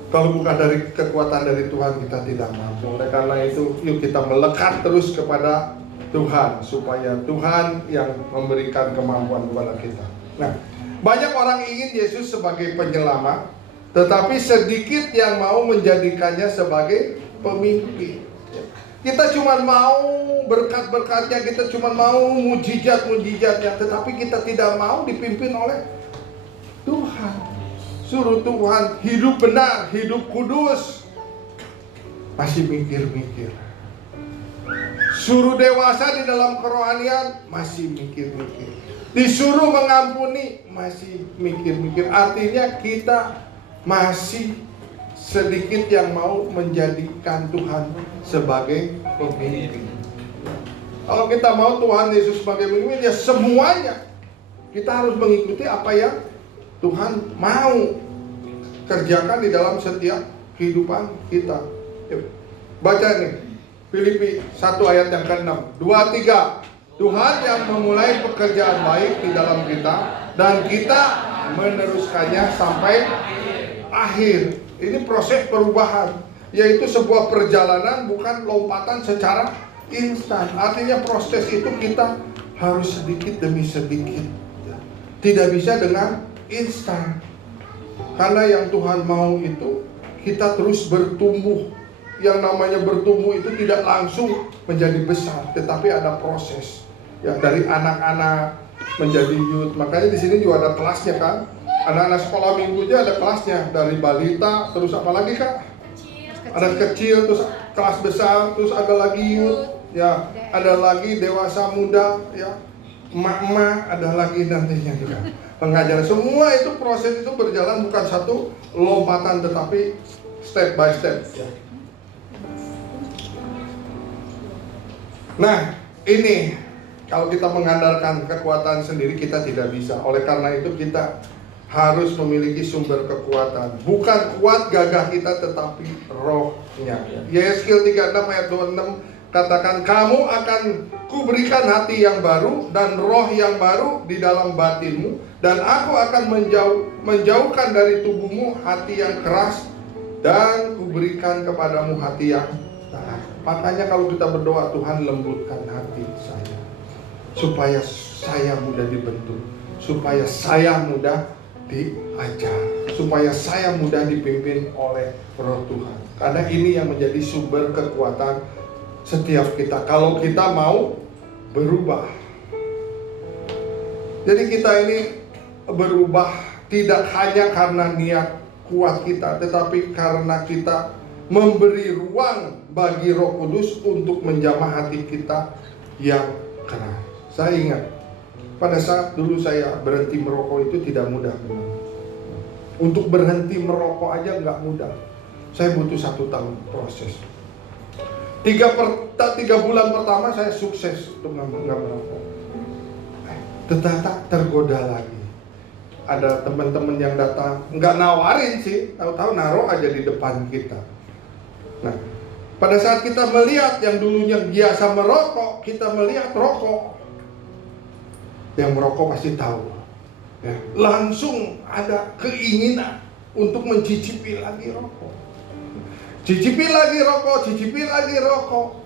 kalau bukan dari kekuatan dari Tuhan, kita tidak mampu. Oleh karena itu, yuk kita melekat terus kepada Tuhan, supaya Tuhan yang memberikan kemampuan kepada kita. Nah, banyak orang ingin Yesus sebagai penyelamat, tetapi sedikit yang mau menjadikannya sebagai pemimpin. Kita cuma mau berkat-berkatnya, kita cuma mau mujizat-mujizatnya, tetapi kita tidak mau dipimpin oleh Tuhan. Suruh Tuhan hidup benar, hidup kudus, masih mikir-mikir. Suruh dewasa di dalam kerohanian, masih mikir-mikir. Disuruh mengampuni, masih mikir-mikir. Artinya kita masih sedikit yang mau menjadikan Tuhan sebagai pemimpin. Kalau kita mau Tuhan Yesus sebagai pemimpin, ya semuanya kita harus mengikuti apa yang Tuhan mau kerjakan di dalam setiap kehidupan kita. Baca nih, Filipi 1 ayat yang ke-6, 2-3. Tuhan yang memulai pekerjaan baik di dalam kita, dan kita meneruskannya sampai akhir. Ini proses perubahan, yaitu sebuah perjalanan, bukan lompatan secara instan. Artinya proses itu kita harus sedikit demi sedikit, tidak bisa dengan instan. Karena yang Tuhan mau itu kita terus bertumbuh. Yang namanya bertumbuh itu tidak langsung menjadi besar, tetapi ada proses. Ya, dari anak-anak menjadi youth. Makanya di sini juga ada kelasnya kan. Anak-anak sekolah minggunya ada kelasnya, dari balita, terus apa lagi Kak? Ada kecil, terus kelas besar, terus ada lagi youth, ya, ada lagi dewasa muda, ya, emak-emak, ada lagi nantinya juga pengajaran. Semua itu proses itu berjalan, bukan satu lompatan, tetapi step by step. Ya. Nah, ini kalau kita mengandalkan kekuatan sendiri kita tidak bisa. Oleh karena itu kita harus memiliki sumber kekuatan. Bukan kuat gagah kita tetapi rohnya. Yeskil 36 ayat 26 katakan, kamu akan kuberikan hati yang baru dan roh yang baru di dalam batinmu, dan aku akan menjauhkan dari tubuhmu hati yang keras dan kuberikan kepadamu hati yang taat. Makanya kalau kita berdoa, Tuhan lembutkan hati saya supaya saya mudah dibentuk, supaya saya mudah diajar, supaya saya mudah dipimpin oleh Roh Tuhan. Karena ini yang menjadi sumber kekuatan setiap kita kalau kita mau berubah. Jadi kita ini berubah tidak hanya karena niat kuat kita, tetapi karena kita memberi ruang bagi Roh Kudus untuk menjamah hati kita yang keras. Saya ingat pada saat dulu saya berhenti merokok itu tidak mudah. Untuk berhenti merokok aja nggak mudah. Saya butuh 1 tahun proses. 3 bulan pertama saya sukses untuk nggak merokok. Tetapi tergoda lagi. Ada teman-teman yang datang, nggak nawarin sih, tahu-tahu naruh aja di depan kita. Nah, pada saat kita melihat yang dulunya biasa merokok, kita melihat rokok. Yang merokok pasti tahu, ya, langsung ada keinginan untuk mencicipi lagi rokok. Cicipi lagi rokok, cicipi lagi rokok.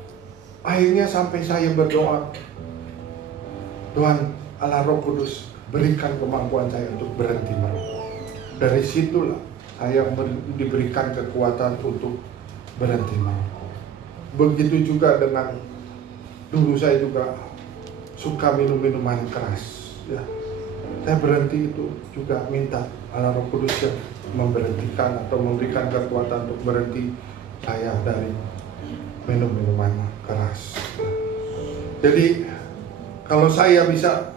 Akhirnya sampai saya berdoa, Tuhan Allah Roh Kudus, berikan kemampuan saya untuk berhenti merokok. Dari situlah saya diberikan kekuatan untuk berhenti merokok. Begitu juga dengan dulu saya juga suka minum minuman keras, ya. Saya berhenti itu juga minta Allah Roh Kudus yang memberhentikan atau memberikan kekuatan untuk berhenti saya dari minum minuman keras. Jadi kalau saya bisa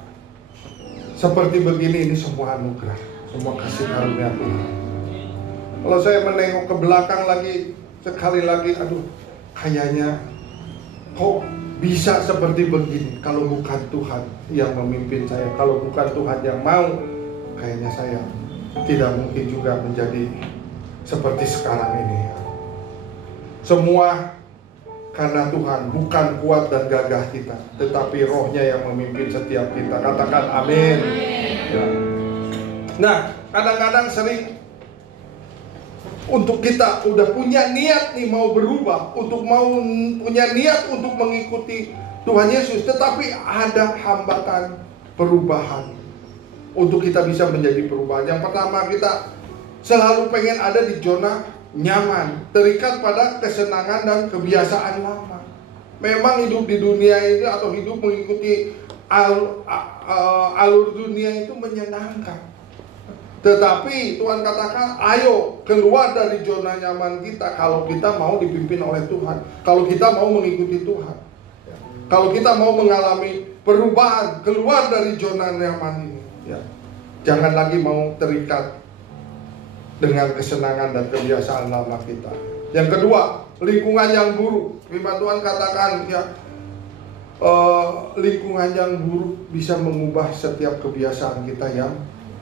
seperti begini, ini semua anugerah, semua kasih karunia Tuhan. Kalau saya menengok ke belakang lagi, sekali lagi, aduh, kayaknya kok bisa seperti begini kalau bukan Tuhan yang memimpin saya, kalau bukan Tuhan yang mau, kayaknya saya tidak mungkin juga menjadi seperti sekarang ini. Semua karena Tuhan, bukan kuat dan gagah kita, tetapi Rohnya yang memimpin setiap kita. Katakan amin. Ya. Nah, kadang-kadang sering untuk kita udah punya niat nih mau berubah, punya niat untuk mengikuti Tuhan Yesus, tetapi ada hambatan perubahan untuk kita bisa menjadi perubahan. Yang pertama, kita selalu pengen ada di zona nyaman, terikat pada kesenangan dan kebiasaan lama. Memang hidup di dunia ini atau hidup mengikuti alur dunia itu menyenangkan. Tetapi Tuhan katakan, ayo keluar dari zona nyaman kita kalau kita mau dipimpin oleh Tuhan, kalau kita mau mengikuti Tuhan, kalau kita mau mengalami perubahan, keluar dari zona nyaman ini, ya. Jangan lagi mau terikat dengan kesenangan dan kebiasaan lama kita. Yang kedua, lingkungan yang buruk. Firman Tuhan katakan, ya, lingkungan yang buruk bisa mengubah setiap kebiasaan kita yang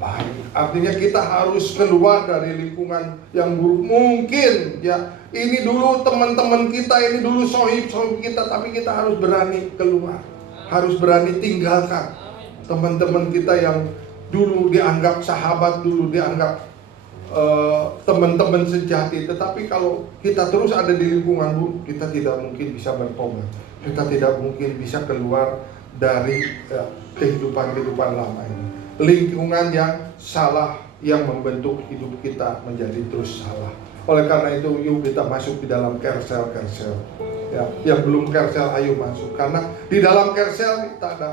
baik. Artinya kita harus keluar dari lingkungan yang buruk. Mungkin ya ini dulu teman-teman kita, ini dulu sohib-sohib kita, tapi kita harus berani keluar, harus berani tinggalkan teman-teman kita yang dulu dianggap sahabat, dulu dianggap teman-teman sejati. Tetapi kalau kita terus ada di lingkungan buruk, kita tidak mungkin bisa bertobat, kita tidak mungkin bisa keluar dari kehidupan lama ini. Lingkungan yang salah yang membentuk hidup kita menjadi terus salah. Oleh karena itu, yuk kita masuk di dalam kersel-kersel, ya. Yang belum kersel, ayo masuk. Karena di dalam kersel kita ada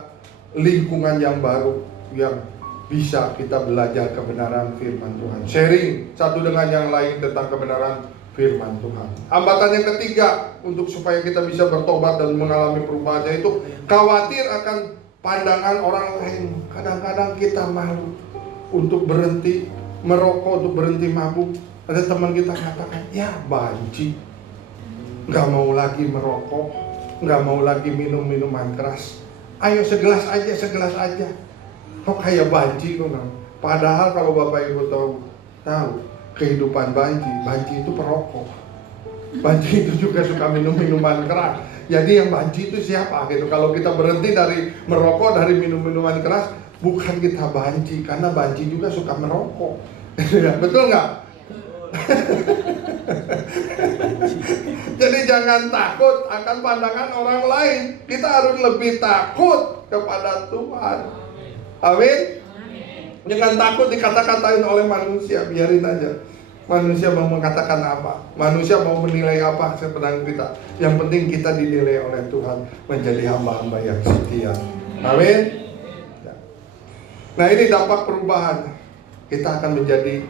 lingkungan yang baru, yang bisa kita belajar kebenaran firman Tuhan, sharing satu dengan yang lain tentang kebenaran firman Tuhan. Hambatan yang ketiga untuk supaya kita bisa bertobat dan mengalami perubahan, yaitu khawatir akan pandangan orang lain. Kadang-kadang kita malu untuk berhenti merokok, untuk berhenti mabuk. Ada teman kita katakan, ya banci, gak mau lagi merokok, nggak mau lagi minum minuman keras. Ayo segelas aja, segelas aja. Kok kayak banci kok. Padahal kalau Bapak Ibu tahu kehidupan banci itu perokok. Banci itu juga suka minum minuman keras. Jadi yang banci itu siapa gitu? Kalau kita berhenti dari merokok, dari minum minuman keras, bukan kita banci, karena banci juga suka merokok. Betul nggak? Jadi jangan takut akan pandangan orang lain. Kita harus lebih takut kepada Tuhan. Amin. Jangan takut dikata-katain oleh manusia, biarin aja. Manusia mau mengatakan apa, manusia mau menilai apa sebenarnya kita. Yang penting kita dinilai oleh Tuhan menjadi hamba-hamba yang setia. Amin. Nah, ini dampak perubahan. Kita akan menjadi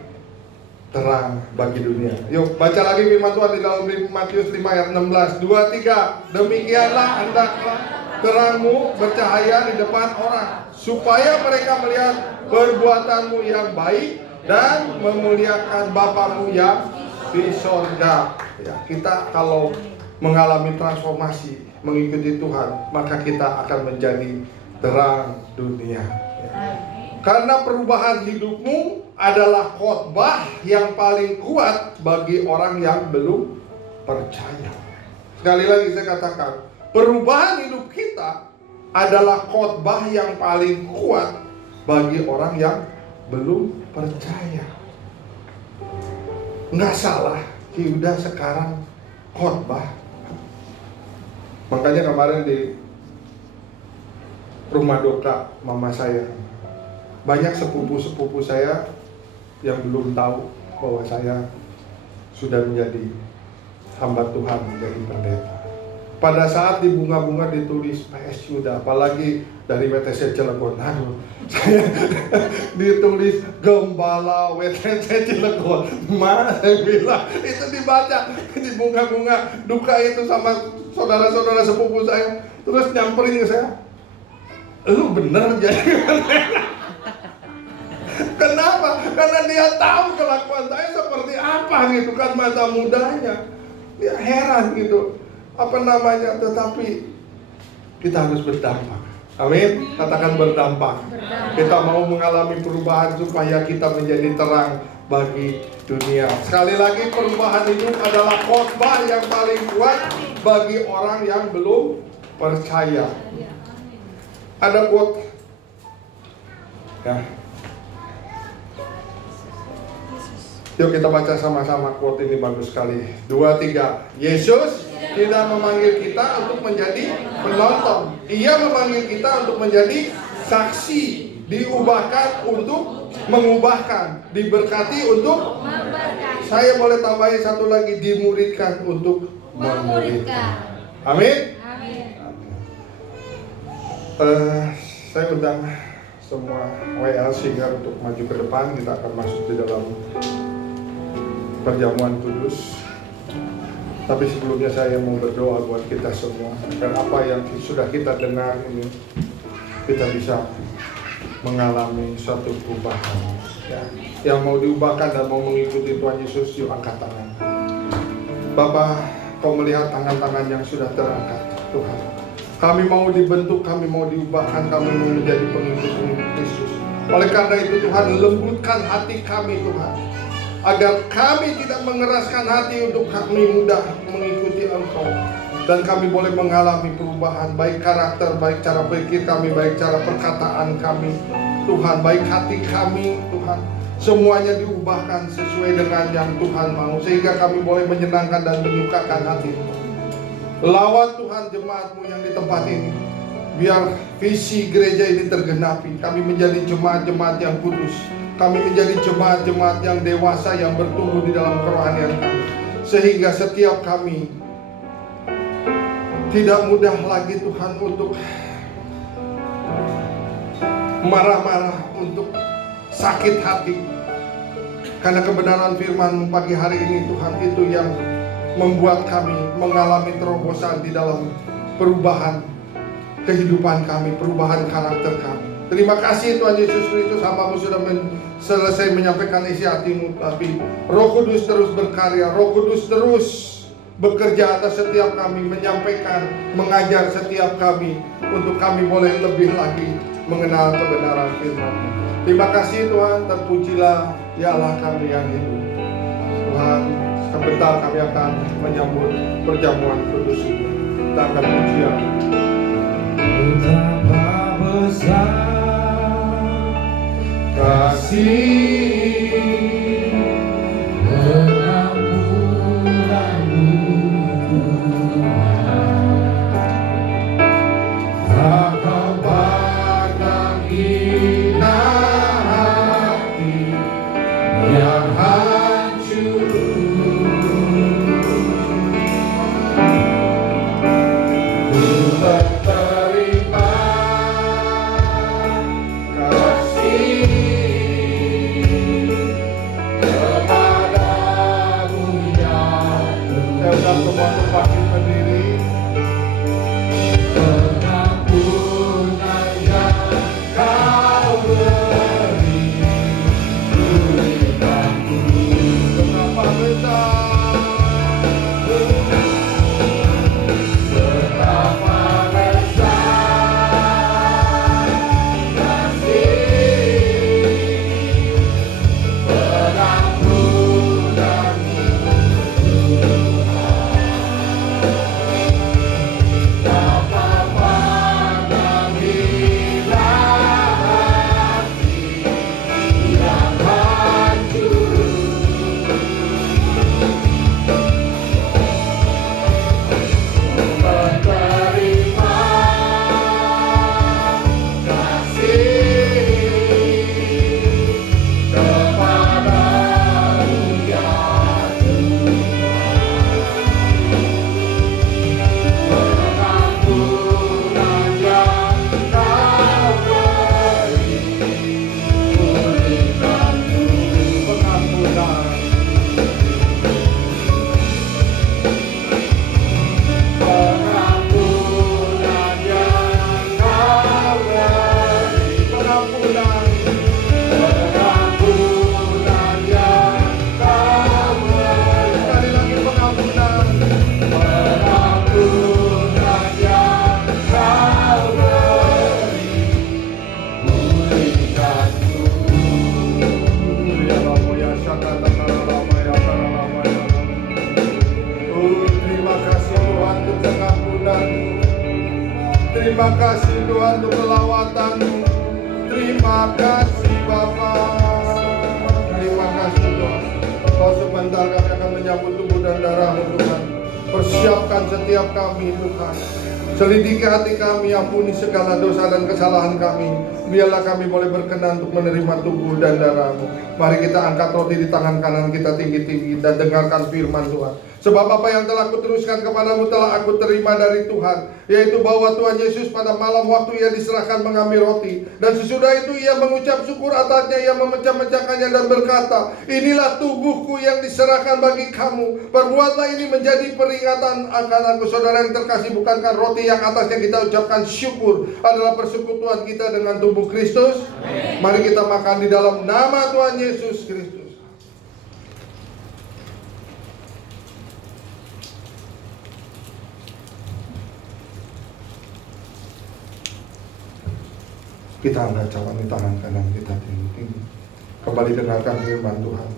terang bagi dunia. Yuk baca lagi firman Tuhan di dalam Matius 5 ayat 16. 2, 3. Demikianlah hendaklah terangmu bercahaya di depan orang, supaya mereka melihat perbuatanmu yang baik dan memuliakan Bapamu yang di sorga. Ya, kita kalau mengalami transformasi mengikuti Tuhan, maka kita akan menjadi terang dunia. Ya. Karena perubahan hidupmu adalah khotbah yang paling kuat bagi orang yang belum percaya. Sekali lagi saya katakan, perubahan hidup kita adalah khotbah yang paling kuat bagi orang yang belum percaya. Nggak salah, Yuda sekarang khotbah. Makanya kemarin di rumah duka mama saya, banyak sepupu-sepupu saya yang belum tahu bahwa saya sudah menjadi hamba Tuhan, menjadi pendeta. Pada saat di bunga-bunga ditulis PS Yuda, apalagi dari WTC Cilegon, aduh, saya ditulis Gembala WTC Cilegon. Mas, saya bilang, itu dibaca di bunga-bunga duka itu sama saudara-saudara sepupu saya. Terus nyamperin ke saya, lu bener jadi pendeta. Kenapa? Karena dia tahu kelakuan saya seperti apa gitu kan, masa mudanya. Dia heran gitu. Tetapi kita harus berdampak. Amin. Katakan berdampak. Kita mau mengalami perubahan supaya kita menjadi terang bagi dunia. Sekali lagi, perubahan itu adalah khotbah yang paling kuat bagi orang yang belum percaya. Ada quote ya. Yuk kita baca sama-sama quote ini, bagus sekali. 2, 3. Yesus tidak memanggil kita untuk menjadi penonton. Ia memanggil kita untuk menjadi saksi. Diubahkan untuk mengubahkan. Diberkati untuk memberkati. Saya boleh tambahin satu lagi, dimuridkan untuk memuridkan. Amin. Saya undang semua WL sehingga untuk maju ke depan. Kita akan masuk di dalam perjamuan kudus. Tapi sebelumnya saya mau berdoa buat kita semua, agar apa yang sudah kita dengar ini kita bisa mengalami suatu perubahan ya. Yang mau diubahkan dan mau mengikuti Tuhan Yesus, yuk angkat tangan. Bapa, Kau melihat tangan-tangan yang sudah terangkat Tuhan. Kami mau dibentuk, kami mau diubahkan, kami mau menjadi pengikut-pengikut Yesus. Oleh karena itu Tuhan, lembutkan hati kami Tuhan, agar kami tidak mengeraskan hati untuk kami mudah mengikuti Engkau. Dan kami boleh mengalami perubahan, baik karakter, baik cara pikir kami, baik cara perkataan kami Tuhan, baik hati kami Tuhan. Semuanya diubahkan sesuai dengan yang Tuhan mau, sehingga kami boleh menyenangkan dan menyukakan hati. Lawat Tuhan jemaat-Mu yang di tempat ini, biar visi gereja ini tergenapi. Kami menjadi jemaat-jemaat yang kudus. Kami menjadi jemaat-jemaat yang dewasa, yang bertumbuh di dalam kerohanian kami. Sehingga setiap kami tidak mudah lagi Tuhan untuk marah-marah, untuk sakit hati. Karena kebenaran firman pagi hari ini Tuhan, itu yang membuat kami mengalami terobosan di dalam perubahan kehidupan kami, perubahan karakter kami. Terima kasih Tuhan Yesus Kristus, hamba-Mu sudah selesai menyampaikan isi hati-Mu. Tapi Roh Kudus terus berkarya, Roh Kudus terus bekerja atas setiap kami, menyampaikan, mengajar setiap kami, untuk kami boleh lebih lagi mengenal kebenaran firman. Terima kasih Tuhan, terpujilah ya Allah kami yang hidup. Tuhan, sebentar kami akan menyambut perjamuan kudus ini. Kita akan pujian. Betapa besar kasih pengampunanmu Tuhan, tak kau pandang hina hati yang hancur. Terima kasih kepadamu ya Tuhan. Saya undang semua untuk bangkit berdiri. Pengampunan yang kau beri, berikanku. Betapa besar, Betapa besar kasih pengampunanmu Tuhan, dapat pandang hina hati yang hancur. Menerima kasih kepadamu ya pengampunan yang kau beri, berikanku. pengampunan. Pengampunan yang kau beri, Pengampunan. pengampunan yang kau beri, Sekali lagi pengampunan. pengampunan yang kau beri, berikanku. Terima kasih Tuhan untuk pengampunan-Mu. Terima kasih Tuhan untuk kelawatan-Mu. Terima kasih Bapa. Terima kasih Tuhan. Kalau sebentar kami akan menyambut tubuh dan darah-Mu Tuhan. Persiapkan setiap kami Tuhan. Selidiki hati kami, ampuni segala dosa dan kesalahan kami. Biarlah kami boleh berkenan untuk menerima tubuh dan darah-Mu. Mari kita angkat roti di tangan kanan kita tinggi-tinggi dan dengarkan firman Tuhan. Sebab apa yang telah kuteruskan kepadamu telah aku terima dari Tuhan, yaitu bahwa Tuhan Yesus pada malam waktu ia diserahkan mengambil roti, dan sesudah itu ia mengucap syukur atasnya, ia memecah-mecahkannya dan berkata, inilah tubuhku yang diserahkan bagi kamu, perbuatlah ini menjadi peringatan akan aku. Saudara yang terkasih, bukankah roti yang atasnya kita ucapkan syukur adalah persekutuan kita dengan tubuh Kristus? Amen. Mari kita makan di dalam nama Tuhan Yesus Kristus. Kita angkat cawan di tangan kanan kita tinggi-tinggi. Kembali dengarkan firman Tuhan.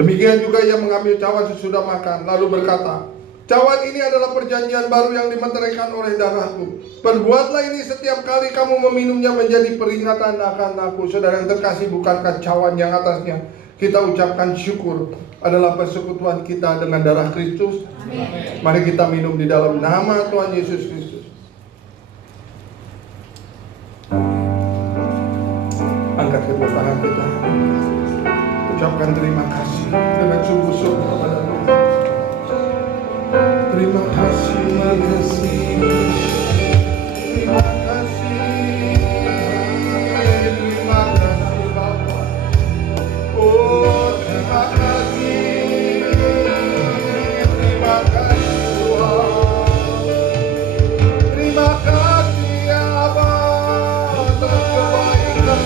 Demikian juga ia mengambil cawan sesudah makan, lalu berkata, cawan ini adalah perjanjian baru yang dimeteraikan oleh darahku. Perbuatlah ini setiap kali kamu meminumnya menjadi peringatan akan aku. Saudara yang terkasih, bukankah cawan yang atasnya kita ucapkan syukur adalah persekutuan kita dengan darah Kristus? Amin. Mari kita minum di dalam nama Tuhan Yesus Kristus. Angkat kedua tangan kita, ucapkan terima kasih dengan sungguh-sungguh kepada Tuhan. Terima kasih, terima kasih, terima kasih, terima kasih Bapa. Oh, terima kasih, terima kasih Tuhan. Terima kasih ya Bapa atas kebaikan,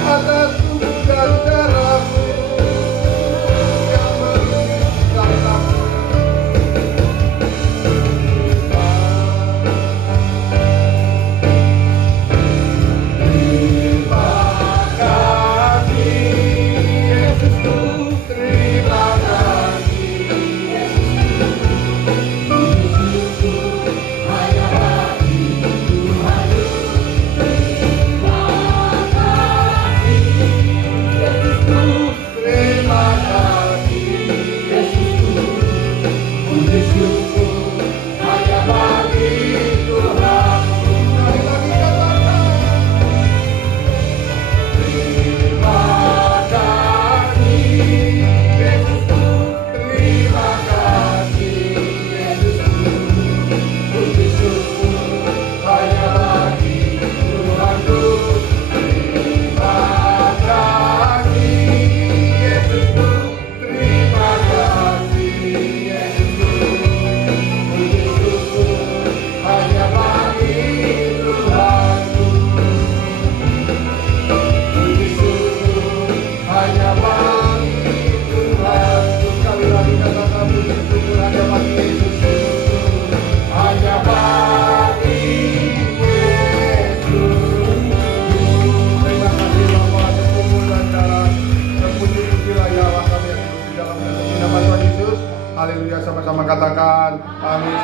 atas tubuh dan darah-Mu yang mengizinkan kami sama-sama katakan amin.